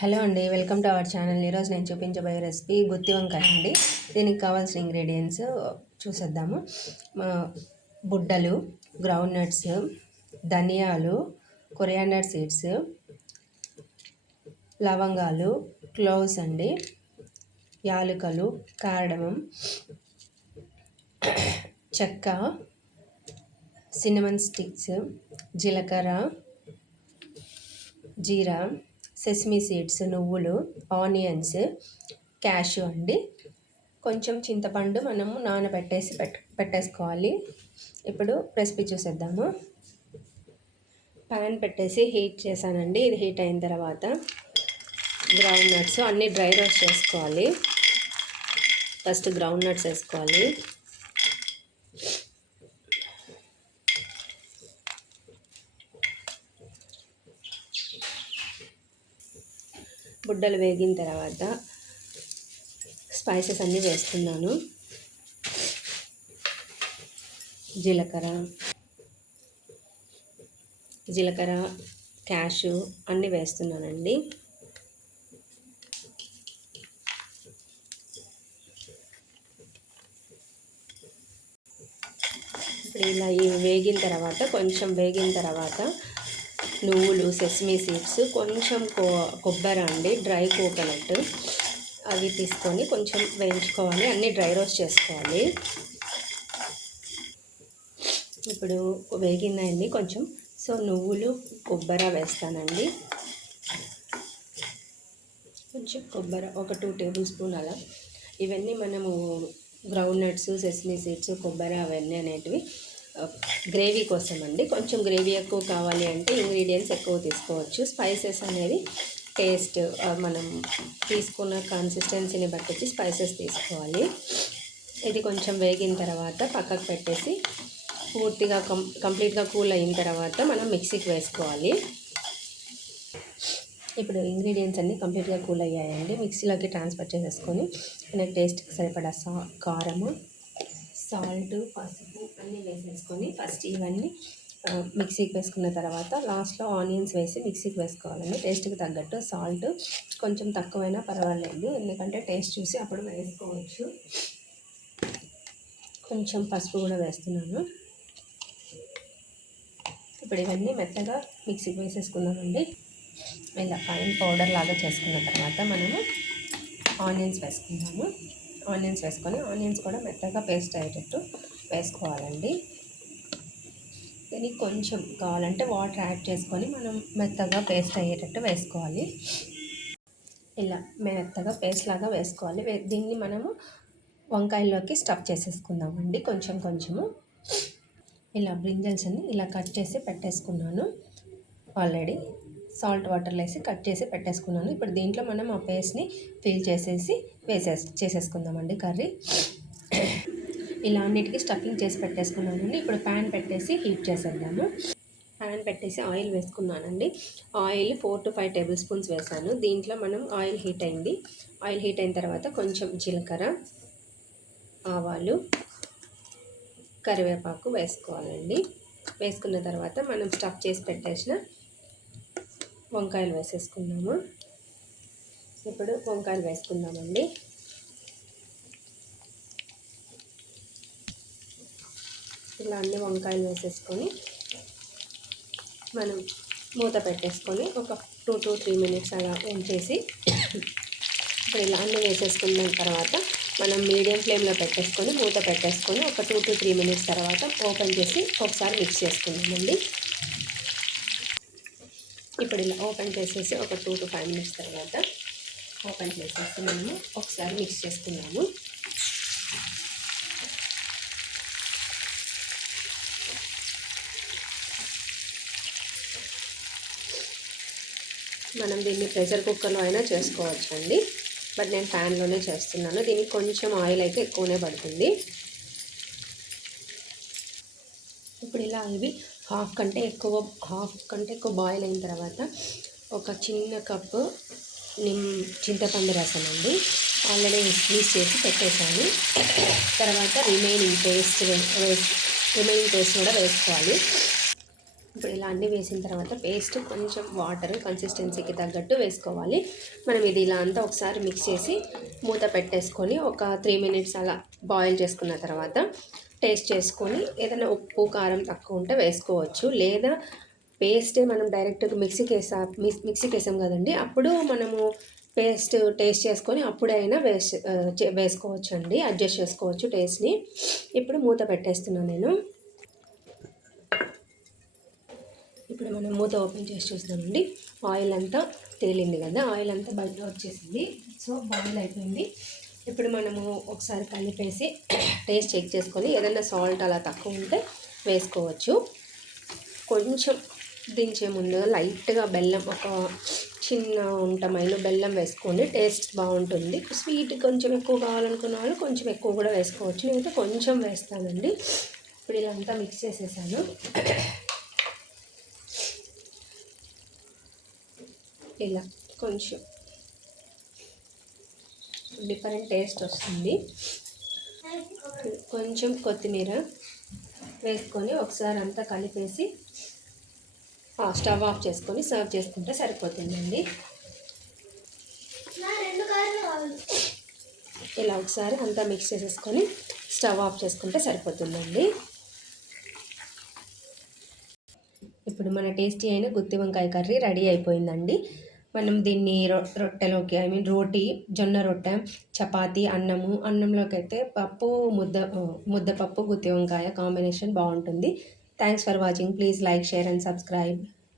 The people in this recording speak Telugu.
హలో అండి, వెల్కమ్ టు అవర్ ఛానల్. ఈరోజు నేను చూపించబోయే రెసిపీ గుత్తి వంకాయ అండి. దీనికి కావాల్సిన ఇంగ్రీడియంట్స్ చూసేద్దాము. బుడ్డలు, గ్రౌండ్ నట్స్, ధనియాలు, కొరియాండర్ సీడ్స్, లవంగాలు, క్లోవ్స్ అండి, యాలకులు, కార్డమం, చెక్క, సిన్నమన్ స్టిక్స్, జీలకర్ర, జీరా, సెసమీ సీడ్స్, నువ్వులు, ఆనియన్స్, క్యాషు అండి. కొంచెం చింతపండు మనము నానబెట్టేసి పెట్టేసుకోవాలి. ఇప్పుడు రెసిపీ చూసేద్దాము. ప్యాన్ పెట్టేసి హీట్ చేశానండి. ఇది హీట్ అయిన తర్వాత గ్రౌండ్ నట్స్ అన్నీ డ్రై రోస్ట్ చేసుకోవాలి. ఫస్ట్ గ్రౌండ్ నట్స్ వేసుకోవాలి. బుడ్డలు వేగిన తర్వాత స్పైసెస్ అన్నీ వేస్తున్నాను. జీలకర్ర, క్యాషు అన్నీ వేస్తున్నానండి. ఇప్పుడు ఇలా వేగిన తర్వాత నువ్వులు, సెసమీ సీడ్స్, కొంచెం కొబ్బరి అండి, డ్రై కోకోనట్ అవి తీసుకొని కొంచెం వేయించుకోవాలి. అన్నీ డ్రై రోస్ట్ చేసుకోవాలి. ఇప్పుడు వేగిందండి కొంచెం. సో నువ్వులు, కొబ్బరి వేస్తానండి. కొంచెం కొబ్బరి ఒక 2 టేబుల్ స్పూన్ అలా. ఇవన్నీ మనము గ్రౌండ్ నట్స్, సెసమీ సీడ్స్, కొబ్బరి అవన్నీ అనేటివి గ్రేవీ కోసం అండి. కొంచెం గ్రేవీ ఎక్కువ కావాలి అంటే ఇంగ్రీడియంట్స్ ఎక్కువ తీసుకోవచ్చు. స్పైసెస్ అనేది టేస్ట్ మనం తీసుకున్న కన్సిస్టెన్సీని బట్టి స్పైసెస్ తీసుకోవాలి. ఇది కొంచెం వేగిన తర్వాత పక్కకు పెట్టేసి పూర్తిగా కంప్లీట్గా కూల్ అయిన తర్వాత మనం మిక్సీకి వేసుకోవాలి. ఇప్పుడు ఇంగ్రీడియంట్స్ అన్నీ కంప్లీట్గా కూల్ అయ్యాయండి. మిక్సీలోకి ట్రాన్స్ఫర్ చేసేసుకొని మనకి టేస్ట్కి సరిపడా కారము, సాల్ట్, పసుపు అన్నీ వేసేసుకొని ఫస్ట్ ఇవన్నీ మిక్సీకి వేసుకున్న తర్వాత లాస్ట్లో ఆనియన్స్ వేసి మిక్సీకి వేసుకోవాలండి. టేస్ట్కి తగ్గట్టు సాల్ట్ కొంచెం తక్కువైనా పర్వాలేదు, ఎందుకంటే టేస్ట్ చూసి అప్పుడు వేసుకోవచ్చు. కొంచెం పసుపు కూడా వేస్తున్నాను. ఇప్పుడు ఇవన్నీ మెత్తగా మిక్సీకి వేసేసుకుందామండి. ఇలా ఫైన్ పౌడర్ లాగా చేసుకున్న తర్వాత మనము ఆనియన్స్ వేసుకుందాము. ఆనియన్స్ వేసుకొని ఆనియన్స్ కూడా మెత్తగా పేస్ట్ అయ్యేటట్టు వేసుకోవాలండి. దీనికి కొంచెం కావాలంటే వాటర్ యాడ్ చేసుకొని మనం మెత్తగా పేస్ట్ అయ్యేటట్టు వేసుకోవాలి. ఇలా మెత్తగా పేస్ట్ లాగా వేసుకోవాలి. దీన్ని మనము వంకాయల్లోకి స్టఫ్ చేసేసుకుందామండి. కొంచెము ఇలా బ్రింజల్స్ని ఇలా కట్ చేసి పెట్టేసుకున్నాను. ఆల్రెడీ సాల్ట్ వాటర్లో వేసి కట్ చేసి పెట్టేసుకున్నాను. ఇప్పుడు దీంట్లో మనం ఆ పేస్ట్ని ఫిల్ చేసేసి చేసేసుకుందామండి కర్రీ. ఇలా అన్నిటికీ స్టఫింగ్ చేసి పెట్టేసుకున్నానండి. ఇప్పుడు ప్యాన్ పెట్టేసి హీట్ చేసేద్దాము. ప్యాన్ పెట్టేసి ఆయిల్ వేసుకున్నానండి. ఆయిల్ 4 to 5 టేబుల్ స్పూన్స్ వేసాను. దీంట్లో మనం ఆయిల్ హీట్ అయింది. ఆయిల్ హీట్ అయిన తర్వాత కొంచెం జీలకర్ర, ఆవాలు, కరివేపాకు వేసుకోవాలండి. వేసుకున్న తర్వాత మనం స్టఫ్ చేసి పెట్టేసిన వంకాయలు వేసేసుకున్నాము. ఇప్పుడు వంకాయలు వేసుకుందామండి. ఇలా అన్ని వంకాయలు వేసేసుకొని మనం మూత పెట్టేసుకొని ఒక 2 to 3 మినిట్స్ అలా ఉంచేసి ఇప్పుడు ఇలా అన్నీ వేసేసుకున్న తర్వాత మనం మీడియం ఫ్లేమ్లో పెట్టేసుకొని మూత పెట్టేసుకొని ఒక 2 to 3 మినిట్స్ తర్వాత ఓపెన్ చేసి ఒకసారి మిక్స్ చేసుకుందామండి. ఇప్పుడు ఇలా ఓపెన్ చేసేసి ఒక 2 to 5 మినిట్స్ తర్వాత ఓపెన్ చేసేసి మనము ఒకసారి మిక్స్ చేసుకున్నాము. మనం దీన్ని ప్రెషర్ కుక్కర్లో అయినా చేసుకోవచ్చు అండి, బట్ నేను ప్యాన్లోనే చేస్తున్నాను. దీనికి కొంచెం ఆయిల్ అయితే ఎక్కువనే పడుతుంది. ఇప్పుడు ఇలా ఇవి హాఫ్ కంటే ఎక్కువ బాయిల్ అయిన తర్వాత ఒక చిన్న కప్పు చింతపండు రసం అండి ఆల్రెడీ స్క్వీజ్ చేసి పెట్టేశాను. తర్వాత రిమైనింగ్ పేస్ట్ కూడా వేసుకోవాలి. ఇప్పుడు ఇలా అన్నీ వేసిన తర్వాత పేస్ట్ కొంచెం వాటర్ కన్సిస్టెన్సీకి తగ్గట్టు వేసుకోవాలి. మనం ఇది ఇలా అంతా ఒకసారి మిక్స్ చేసి మూత పెట్టేసుకొని ఒక 3 మినిట్స్ అలా బాయిల్ చేసుకున్న తర్వాత టేస్ట్ చేసుకొని ఏదైనా ఉప్పు కారం తక్కువ ఉంటే వేసుకోవచ్చు. లేదా పేస్టే మనం డైరెక్ట్గా మిక్సీకి వేసాం కదండి, అప్పుడు మనము పేస్ట్ టేస్ట్ చేసుకొని అప్పుడైనా వేసుకోవచ్చు అండి, అడ్జస్ట్ చేసుకోవచ్చు టేస్ట్ని. ఇప్పుడు మూత పెట్టేస్తున్నాను నేను. ఇప్పుడు మనం మూత ఓపెన్ చేసి చూస్తామండి. ఆయిల్ అంతా తేలింది కదా, ఆయిల్ అంతా బయట వచ్చేసింది. సో బాయిల్ అయిపోయింది. ఇప్పుడు మనము ఒకసారి కలిపేసి టేస్ట్ చెక్ చేసుకొని ఏదైనా సాల్ట్ అలా తక్కువ ఉంటే వేసుకోవచ్చు. కొంచెం దించే ముందు లైట్గా బెల్లం, ఒక చిన్న ఉంటమైలు బెల్లం వేసుకోండి, టేస్ట్ బాగుంటుంది. స్వీట్ కొంచెం ఎక్కువ కావాలనుకున్న వాళ్ళు కొంచెం ఎక్కువ కూడా వేసుకోవచ్చు. నేనైతే కొంచెం వేస్తానండి. ఇప్పుడు ఇలా అంతా మిక్స్ చేసేసాను. ఇలా కొంచెం డిఫరెంట్ టేస్ట్ వస్తుంది. కొంచెం కొత్తిమీర వేసుకొని ఒకసారి అంతా కలిపేసి స్టవ్ ఆఫ్ చేసుకొని సర్వ్ చేసుకుంటే సరిపోతుందండి. ఇలా ఒకసారి అంతా మిక్స్ చేసేసుకొని స్టవ్ ఆఫ్ చేసుకుంటే సరిపోతుందండి. ఇప్పుడు మన టేస్టీ అయిన గుత్తి వంకాయ కర్రీ రెడీ అయిపోయిందండి. మనం దీన్ని రొట్టెలోకి, రోటీ, జొన్న రొట్టె, చపాతీ, అన్నంలోకి అయితే పప్పు, ముద్దపప్పు, గుత్తి వంకాయ కాంబినేషన్ బాగుంటుంది. Thanks for watching. Please like, share and subscribe.